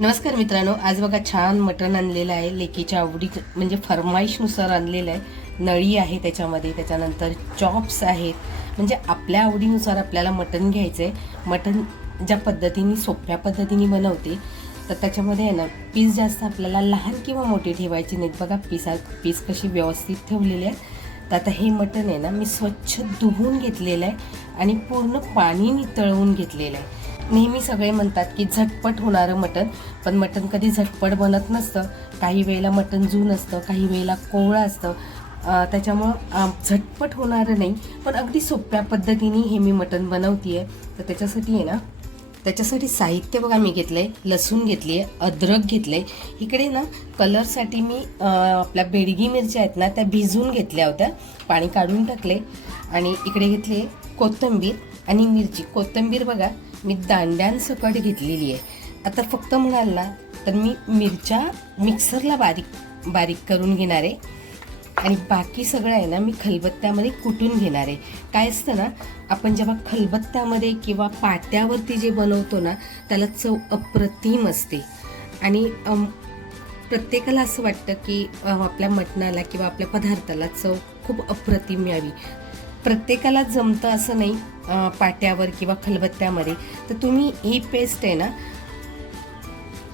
नमस्कार मित्रांनो आज बघा छान मटण आणलेलं आहे लेकीच्या आवडी म्हणजे फरमाईशनुसार आणलेलं आहे. नळी आहे त्याच्यामध्ये त्याच्यानंतर चॉप्स आहेत. म्हणजे आपल्या आवडीनुसार आपल्याला मटण घ्यायचं आहे मटण ज्या पद्धतीने सोप्या पद्धतीने बनवते तर त्याच्यामध्ये आहे ना पीस जास्त आपल्याला लहान किंवा मोठे ठेवायचे नाहीत. बघा पीस पीस कशी व्यवस्थित ठेवलेली आहे. तर आता हे मटण आहे ना मी स्वच्छ धुवून घेतलेलं आहे आणि पूर्ण पाणी नितळवून घेतलेलं आहे. नेहमी सगळे म्हणतात की झटपट होणारं मटण पण मटण कधी झटपट बनत नसतं. काही वेळेला मटण जून असतं काही वेळेला कोवळं असतं. त्याच्यामुळं झटपट होणारं नाही पण अगदी सोप्या पद्धतीने हे मी मटण बनवते आहे तर त्याच्यासाठी आहे ना त्याच्यासाठी साहित्य बघा मी घेतलं आहे लसूण घेतली आहे अद्रक घेतलं आहे इकडे ना कलरसाठी मी आपल्या बेडगी मिरच्या आहेत ना त्या भिजवून घेतल्या होत्या. पाणी काढून टाकले आणि इकडे घेतले कोथिंबीर आणि मिरची. कोथिंबीर बघा मी दांड्यांसकट घेतलेली आहे. आता फक्त म्हणाल ना तर मी मिरच्या मिक्सरला बारीक बारीक करून घेणार आहे. आणि बाकी सगळं आहे ना मी खलबत्त्यामध्ये कुटून घेणार आहे. काय असतं ना आपण जेव्हा खलबत्त्यामध्ये किंवा पाट्यावरती जे बनवतो ना त्याला चव अप्रतिम असते. आणि प्रत्येकाला असं वाटतं की आपल्या मटणाला किंवा आपल्या पदार्थाला चव खूप अप्रतिम यावी प्रत्येकाला जमतं असं नाही पाट्यावर किंवा खलबत्त्यामध्ये. तर तुम्ही ही पेस्ट आहे ना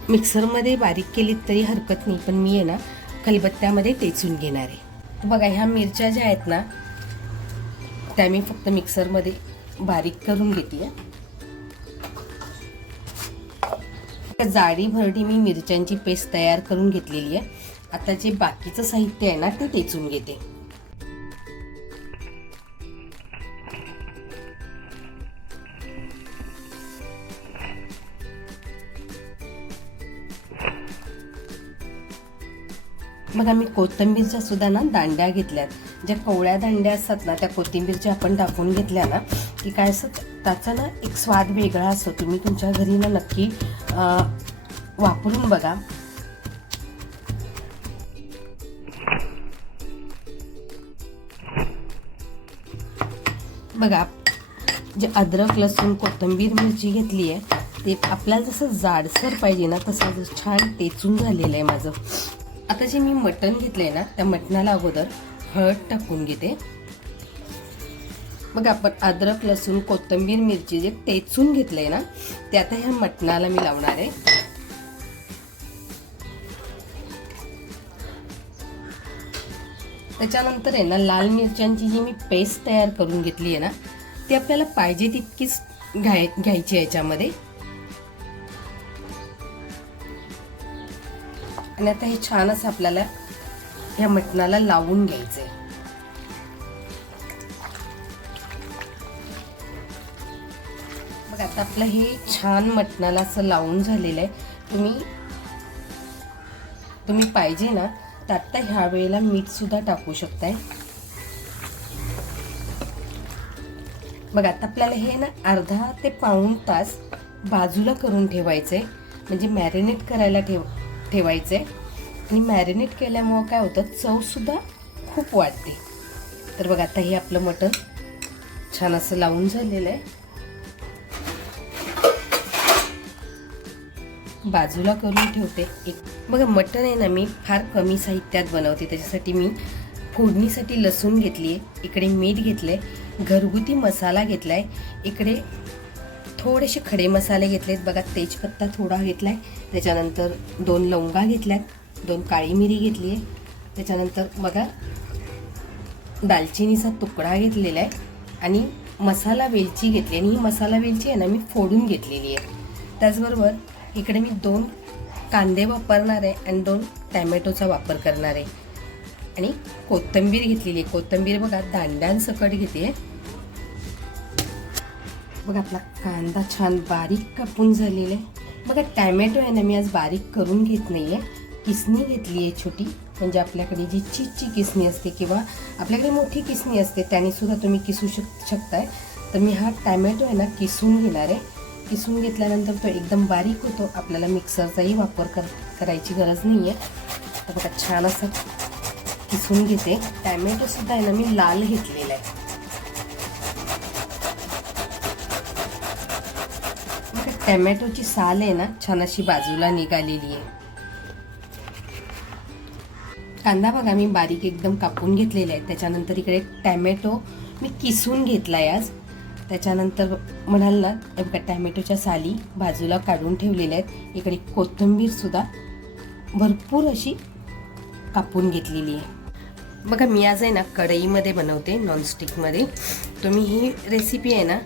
मिक्सरमध्ये बारीक केलीत तरी हरकत नाही पण मी आहे ना खलबत्त्यामध्ये टेचून घेणार आहे. बघा ह्या मिरच्या ज्या आहेत ना त्या मी फक्त मिक्सरमध्ये बारीक करून घेते. जाडी भरडी मी मिरच्यांची पेस्ट तयार करून घेतलेली आहे. आता जे बाकीचं साहित्य आहे ना ते टेचून घेते. मग आम्ही कोथिंबीरच्या सुद्धा ना दांड्या घेतल्यात. ज्या कवळ्या दांड्या असतात ना त्या कोथिंबीरच्या आपण टाकून घेतल्या ना की काय असं त्याचा ना एक स्वाद वेगळा असतो. तुम्ही तुमच्या घरी ना नक्की वापरून बघा. बघा जे अद्रक लसूण कोथिंबीर मिरची घेतली आहे ते आपल्याला जसं जाडसर पाहिजे ना तसं छान टेचून झालेलं आहे माझं. आता जे मी मटण घेतलं आहे ना त्या मटणाला अगोदर हळद टाकून घेते. मग आपण अद्रक लसूण कोथिंबीर मिरची जे टेचून आहे ना ते आता ह्या मटणाला मी लावणार आहे. त्याच्यानंतर आहे ना लाल मिरच्यांची जी मी पेस्ट तयार करून घेतली आहे ना ती आपल्याला पाहिजे तितकीच घ्याय घ्यायची याच्यामध्ये. आणि आता हे छान असं आपल्याला ह्या मटणाला लावून घ्यायचंय. बघा आता आपलं हे छान मटणाला असं लावून झालेलं आहे. तुम्ही तुम्ही पाहिजे ना तर आत्ता ह्या वेळेला मीठसुद्धा टाकू शकताय. बघा आता आपल्याला हे ना अर्धा ते पाऊण तास बाजूला करून ठेवायचंय. म्हणजे मॅरिनेट करायला ठेव ठेवायचं. आहे आणि मॅरिनेट केल्यामुळं काय होतं? चवसुद्धा खूप वाढते. तर बघा आता हे आपलं मटण छान असं लावून झालेलं आहे. बाजूला करून ठेवते एक. बघा मटण आहे ना मी फार कमी साहित्यात बनवते. त्याच्यासाठी मी फोडणीसाठी लसूण घेतली आहे इकडे मीठ घेतलं आहे घरगुती मसाला घेतला आहे इकडे थोडेसे खडे मसाले घेतलेत. बघा तेजपत्ता थोडा घेतला आहे त्याच्यानंतर दोन लवंगा घेतल्यात. दोन काळी मिरी घेतली आहे त्याच्यानंतर बघा दालचिनीचा तुकडा घेतलेला आहे आणि मसाला वेलची घेतली आणि ही मसाला वेलची आहे ना मी फोडून घेतलेली आहे. त्याचबरोबर इकडे मी दोन कांदे वापरणार आहे आणि दोन टॅमॅटोचा वापर करणार आहे. आणि कोथिंबीर घेतलेली आहे. कोथिंबीर बघा दांड्यांसकट घेते. बघा आपला कांदा छान बारीक कापून झालेला आहे. बघा टॅमॅटो आहे ना मी आज बारीक करून घेत नाही आहे किसणी घेतली आहे छोटी. म्हणजे आपल्याकडे जी चीजची किसणी असते किंवा आपल्याकडे मोठी किसणी असते त्याने सुद्धा तुम्ही किसू शक शकताय. तर मी हा टॅमॅटो आहे ना किसून घेणार आहे. किसून घेतल्यानंतर तो एकदम बारीक होतो. आपल्याला मिक्सरचाही वापर कर करायची गरज नाही आहे तर बघा छान असं किसून घेते. टॅमॅटोसुद्धा आहे ना मी लाल घेतलेला आहे. टॅमॅटोची साल आहे ना छान अशी बाजूला निघालेली आहे. कांदा बघा मी बारीक एकदम कापून घेतलेला आहे. त्याच्यानंतर इकडे टॅमॅटो मी किसून घेतलाय आज. त्याच्यानंतर म्हणाल ना बघा टॅमॅटोच्या साली बाजूला काढून ठेवलेल्या आहेत. इकडे कोथिंबीर सुद्धा भरपूर अशी कापून घेतलेली आहे. बघा मी आज आहे ना कढईमध्ये बनवते नॉनस्टिकमध्ये तुम्ही ही रेसिपी आहे ना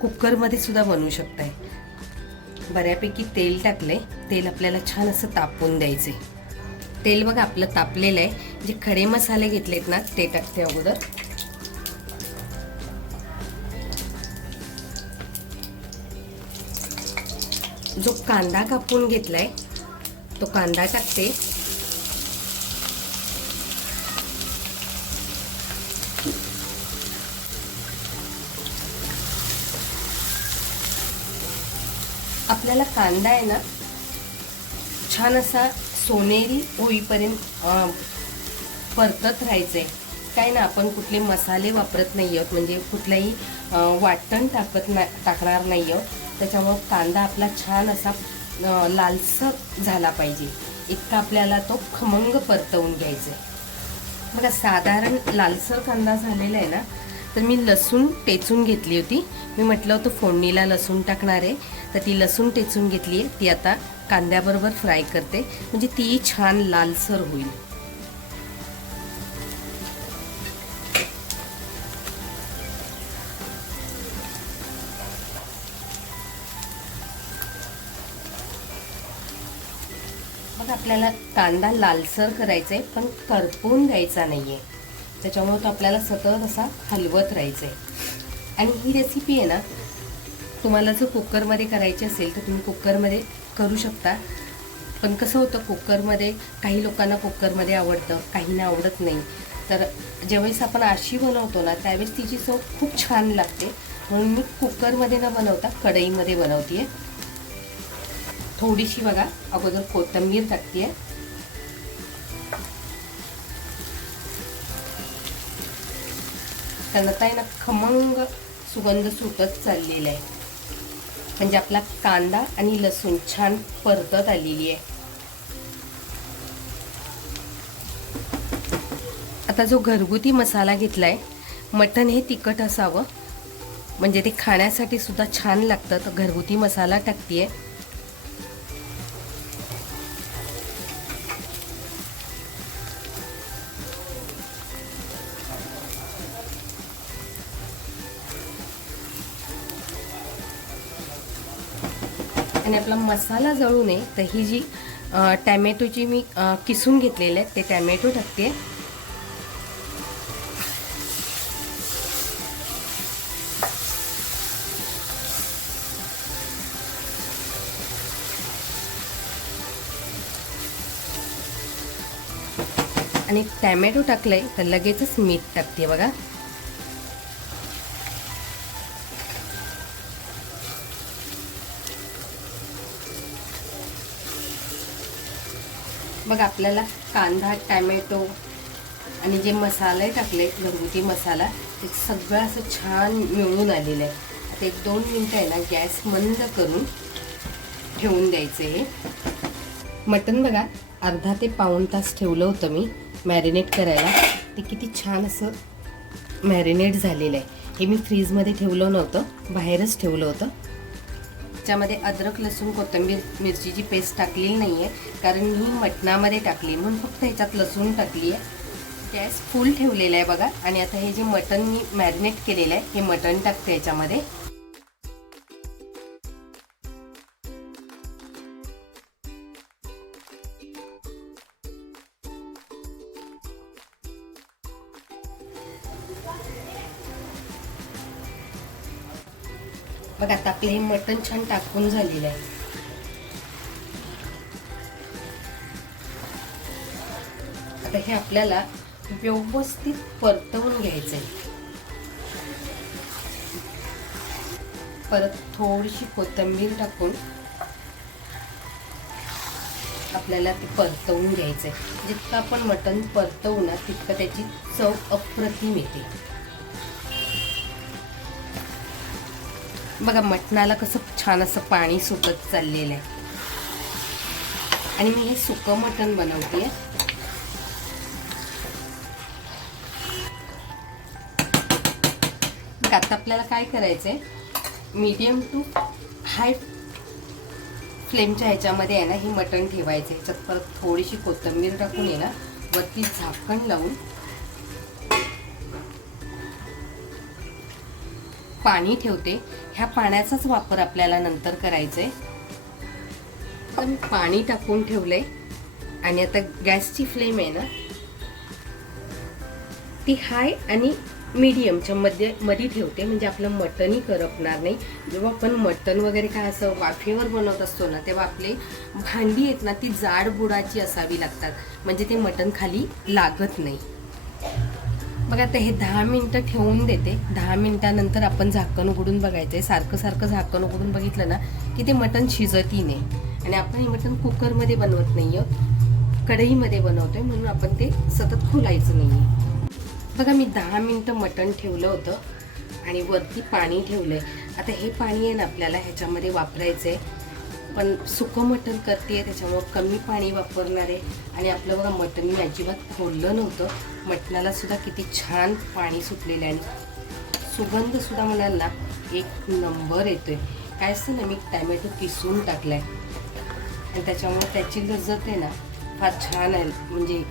कुकरमध्ये सुद्धा बनवू शकताय. बऱ्यापैकी तेल टाकले तेल आपल्याला छान असं तापवून द्यायचे तेल बघा आपलं तापलेलं आहे जे खडे मसाले घेतलेत ना ते टाकते अगोदर. जो कांदा कापून घेतलाय तो कांदा टाकते. आपल्याला कांदा आहे ना छान असा सोनेरी होईपर्यंत परतत परतत आहे काय ना आपण कुठले मसाले वापरत नाही आहोत म्हणजे कुठलंही वाटण टाकत ना टाकणार नाही आहोत त्याच्यामुळं कांदा आपला छान असा अं, लालसर झाला पाहिजे. इतका आपल्याला तो खमंग परतवून घ्यायचा आहे बघा साधारण लालसर कांदा झालेला आहे ना तर मी लसूण टेचून घेतली होती. मी म्हटलं होतं फोडणीला लसूण टाकणार आहे. तर ती लसूण टेचून घेतली आहे. ती आता कांद्याबरोबर फ्राय करते. म्हणजे ती छान लालसर होईल. मग आपल्याला कांदा लालसर करायचा आहे पण करपून द्यायचा नाही आहे त्याच्यामुळे तो आपल्याला सतत असा हलवत राहायचा आहे आणि ही रेसिपी आहे ना तुम्हाला जर कुकरमध्ये करायची असेल तर तुम्ही कुकरमध्ये करू शकता. पण कसं होतं कुकरमध्ये काही लोकांना कुकरमध्ये आवडतं काहींना आवडत नाही. तर ज्यावेळेस आपण आशी बनवतो ना त्यावेळेस तिची चव खूप छान लागते. म्हणून मी कुकरमध्ये न बनवता कढईमध्ये बनवते थोडीशी बघा अगोदर कोथिंबीर टाकते त्यांना काय ना खमंग सुगंध सुटत चाललेला आहे. म्हणजे आपला कांदा आणि लसूण छान परतत आलेली आहे. आता जो घरगुती मसाला घेतलाय मटण हे तिखट असावं. म्हणजे ते खाण्यासाठी सुद्धा छान लागतं. तर घरगुती मसाला टाकतेय. आणि आपला मसाला जळू नये तर ही जी टॅमॅटोची मी किसून घेतलेले आहेत ते टॅमॅटो टाकते. आणि टॅमॅटो टाकलंय तर लगेचच मीठ टाकते बघा. मग आपल्याला कांदा टॅमॅटो आणि जे मसाले टाकले घरगुती मसाला ते सगळं असं छान मिळून आलेलं आहे. आता एक दोन मिनटं आहे ना गॅस मंद करून ठेवून द्यायचे हे मटण बघा अर्धा ते पाऊण तास ठेवलं होतं मी मॅरिनेट करायला. ते किती छान असं मॅरिनेट झालेलं आहे. हे मी फ्रीजमध्ये ठेवलं नव्हतं बाहेरच ठेवलं होतं. त्याच्यामध्ये अद्रक लसूण कोथिंबीर मिरचीची पेस्ट टाकलेली नाही आहे कारण मी मटणामध्ये टाकली. म्हणून फक्त ह्याच्यात लसूण टाकली आहे. गॅस फुल ठेवलेला आहे बघा. आणि आता हे जे मटण मी मॅरिनेट केलेलं आहे हे मटण टाकते ह्याच्यामध्ये. बघ आता आपलं हे मटण छान टाकून झालेलं आहे. आता हे आपल्याला व्यवस्थित परतवून घ्यायचं आहे परत थोडीशी कोथिंबीर टाकून आपल्याला ते परतवून घ्यायचं आहे जितकं आपण मटण परतवू ना तितकं त्याची चव अप्रतिम येते. बघा मटणाला कसं छान असं पाणी सुटत चाललेलं आहे. आणि मी हे सुकं मटण बनवते आता आपल्याला काय करायचंय? मीडियम टू हाय फ्लेमच्या ह्याच्यामध्ये आहे ना हे मटण ठेवायचं ह्याच्यात परत थोडीशी कोथिंबीर टाकून आहे ना वरती झाकण लावून पाणी ठेवते. ह्या पाण्याचाच वापर आपल्याला नंतर करायचा आहे तर मी पाणी टाकून ठेवलं आहे आणि आता गॅसची फ्लेम आहे ना ती हाय आणि मीडियमच्या मध्ये मध्ये ठेवते. म्हणजे आपलं मटनही करपणार नाही. जेव्हा आपण मटन वगैरे काय असं वाफेवर बनवत असतो ना तेव्हा आपले भांडी आहेत ना ती जाड बुडाची असावी लागतात. म्हणजे ते मटन खाली लागत नाही. बघा आता हे दहा मिनटं ठेवून देते. दहा मिनटानंतर आपण झाकण उघडून बघायचं आहे सारखं सारखं झाकण उघडून बघितलं ना की ते मटण शिजतही नाही. आणि आपण हे मटण कुकरमध्ये बनवत नाही आहोत कढईमध्ये बनवतो आहे म्हणून आपण ते सतत खोलायचं नाही आहे बघा मी दहा मिनटं मटण ठेवलं होतं आणि वरती पाणी ठेवलं आहे आता हे पाणी आहे ना आपल्याला ह्याच्यामध्ये वापरायचं आहे पण सुकं मटण करते आहे त्याच्यामुळं कमी पाणी वापरणार. आहे आणि आपलं बघा मटण मी अजिबात खोललं नव्हतं. मटणाला सुद्धा किती छान पाणी सुटलेलं आहे. आणि सुगंधसुद्धा म्हणाल ना एक नंबर येतो आहे काय असतं ना मी टॅमॅटो किसून आहे आणि त्याच्यामुळे त्याची लज्जत आहे ना फार छान आहे. म्हणजे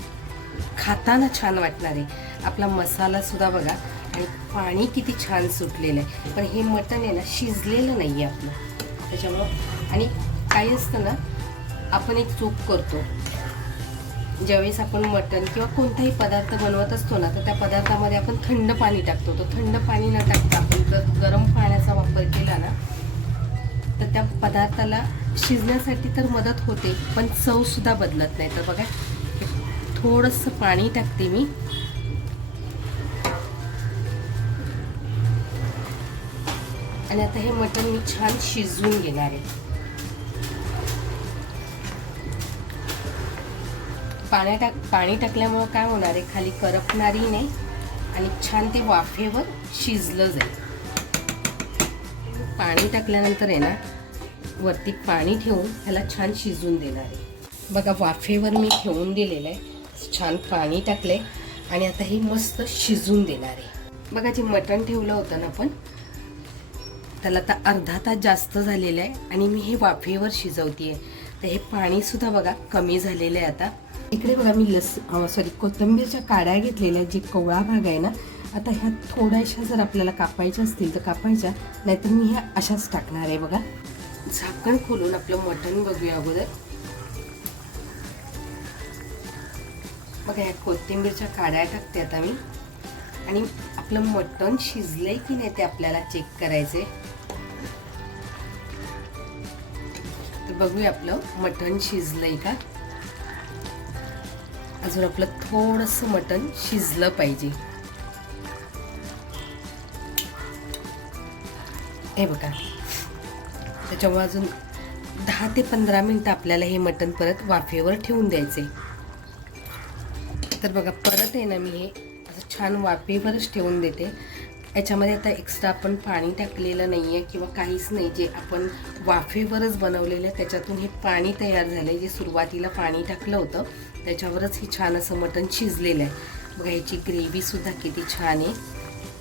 खाताना छान वाटणार आहे. आपला मसाला सुद्धा बघा आणि पाणी किती छान सुटलेलं आहे. पण हे मटण आहे ना शिजलेलं नाही आहे आपलं. त्याच्यामुळं आणि काही असतं ना आपण एक चूक करतो. ज्यावेळेस आपण मटण किंवा कोणताही पदार्थ बनवत असतो ना तर त्या पदार्थामध्ये आपण थंड पाणी टाकतो. तर थंड पाणी न टाकता आपण जर गरम पाण्याचा वापर केला ना तर त्या पदार्थाला शिजण्यासाठी तर मदत होते पण चवसुद्धा बदलत नाही. तर बघा थोडंसं पाणी टाकते मी. आणि आता हे मटण मी छान शिजवून घेणार आहे. पाण्या टाक पाणी टाकल्यामुळं काय होणार आहे? खाली करपणारी नाही आणि छान ते वाफेवर शिजलं जाईल. पाणी टाकल्यानंतर आहे ना वरती पाणी ठेवून ह्याला छान शिजून देणार आहे. बघा वाफेवर मी ठेवून दिलेलं आहे. छान पाणी टाकले आणि आता हे मस्त शिजून देणार आहे. बघा जे मटण ठेवलं होतं ना आपण त्याला आता अर्धा तास जास्त झालेलं आहे आणि मी हे वाफेवर शिजवते आहे तर हे पाणीसुद्धा बघा कमी झालेलं आहे आता. इकडे बघा मी लस सॉरी कोथिंबीरच्या काड्या घेतलेल्या जे कोवळा भाग आहे ना आता ह्या थोड्याशा जर आपल्याला कापायच्या असतील तर कापायच्या नाहीतर मी ह्या अशाच टाकणार आहे बघा. झाकण खोलून आपलं मटण बघूया अगोदर. बघा ह्या कोथिंबीरच्या काड्या टाकते आता मी. आणि आपलं मटण शिजलंय की नाही ते आपल्याला चेक करायचंय. तर बघूया आपलं मटण शिजलंय का? अजून आपलं थोडंसं मटण शिजलं पाहिजे. हे बघा. त्याच्यामुळे अजून दहा ते पंधरा मिनटं आपल्याला हे मटण परत वाफेवर ठेवून द्यायचे तर बघा परत आहे ना मी हे असं छान वाफेवरच ठेवून देते. याच्यामध्ये आता एक्स्ट्रा आपण पाणी टाकलेलं नाही आहे किंवा काहीच नाही जे आपण वाफेवरच बनवलेलं आहे त्याच्यातून हे पाणी तयार झालं आहे जे सुरुवातीला पाणी टाकलं होतं. त्याच्यावरच हे छान असं मटण शिजलेलं आहे. बघा ह्याची ग्रेव्हीसुद्धा किती छान आहे.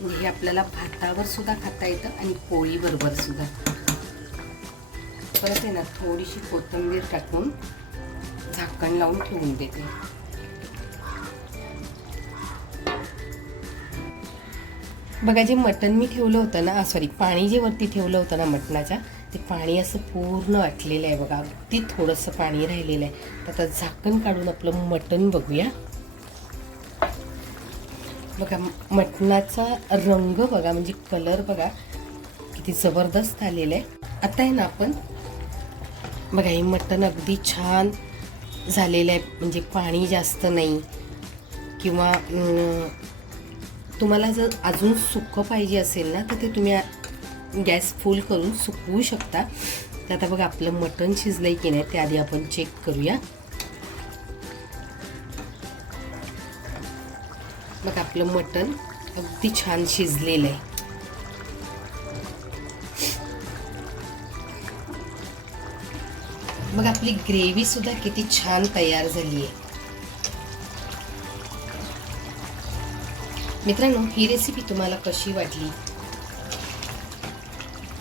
म्हणजे हे आपल्याला भातावर सुद्धा खाता येतं आणि पोळीबरोबर सुद्धा. परत आहे ना थोडीशी कोथिंबीर टाकून झाकण लावून ठेवून देते. बघा जे मटण मी ठेवलं होतं ना ah, सॉरी पाणी जे वरती ठेवलं होतं ना मटणाच्या ते पाणी असं पूर्ण आटलेलं आहे बघा. अगदी थोडंसं पाणी राहिलेलं आहे. आता झाकण काढून आपलं मटण बघूया. बघा मटणाचा रंग बघा म्हणजे कलर बघा किती जबरदस्त आलेला आहे. आता आहे ना आपण बघा हे मटण अगदी छान झालेलं आहे. म्हणजे पाणी जास्त नाही. किंवा तुम्हाला जर अजून सुकं पाहिजे असेल ना तर ते तुम्ही गॅस फुल करून सुकवू शकता. तर आता बघा आपलं मटण शिजलं की नाही ते आधी आपण चेक करूया. मग आपलं मटण अगदी छान शिजलेलं आहे. मग आपली ग्रेव्ही सुद्धा किती छान तयार झाली आहे. मित्रांनो ही रेसिपी तुम्हाला कशी वाटली?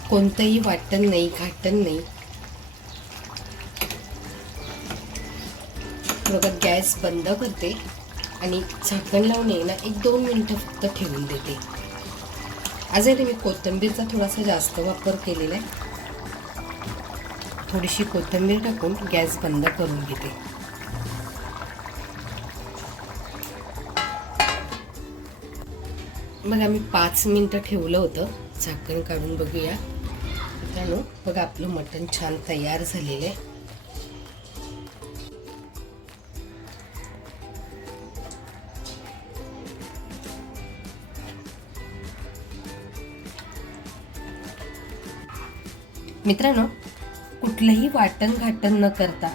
कोणतंही वाटण नाही घाटण नाही. बघा गॅस बंद करते आणि झाकण लावून आहे ना एक दोन मिनटं फक्त ठेवून देते. आज मी कोथिंबीरचा थोडासा जास्त वापर केलेला आहे. थोडीशी कोथिंबीर टाकून गॅस बंद करून घेते. मग आम्ही पाच मिनटं ठेवलं होतं. झाकण काढून बघूया. मित्रांनो बघा आपलं मटण छान तयार झालेलं आहे. मित्रांनो कुठलंही वाटण घाटण न करता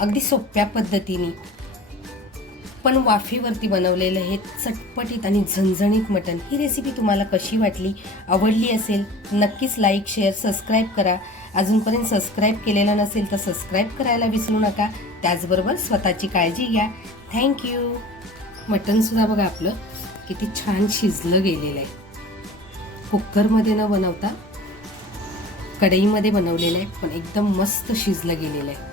अगदी सोप्या पद्धतीने पण वाफेवरती बनवलेलं हे चटपटीत आणि झणझणीत मटण ही रेसिपी तुम्हाला कशी वाटली आवडली असेल नक्कीच लाईक शेअर सबस्क्राईब करा. अजूनपर्यंत सबस्क्राईब केलेलं नसेल तर सबस्क्राईब करायला विसरू नका. त्याचबरोबर स्वतःची काळजी घ्या. थँक्यू मटणसुद्धा बघा आपलं किती छान शिजलं गेलेलं आहे. कुकरमध्ये न बनवता कढईमध्ये बनवलेलं आहे पण एकदम मस्त शिजलं गेलेलं आहे.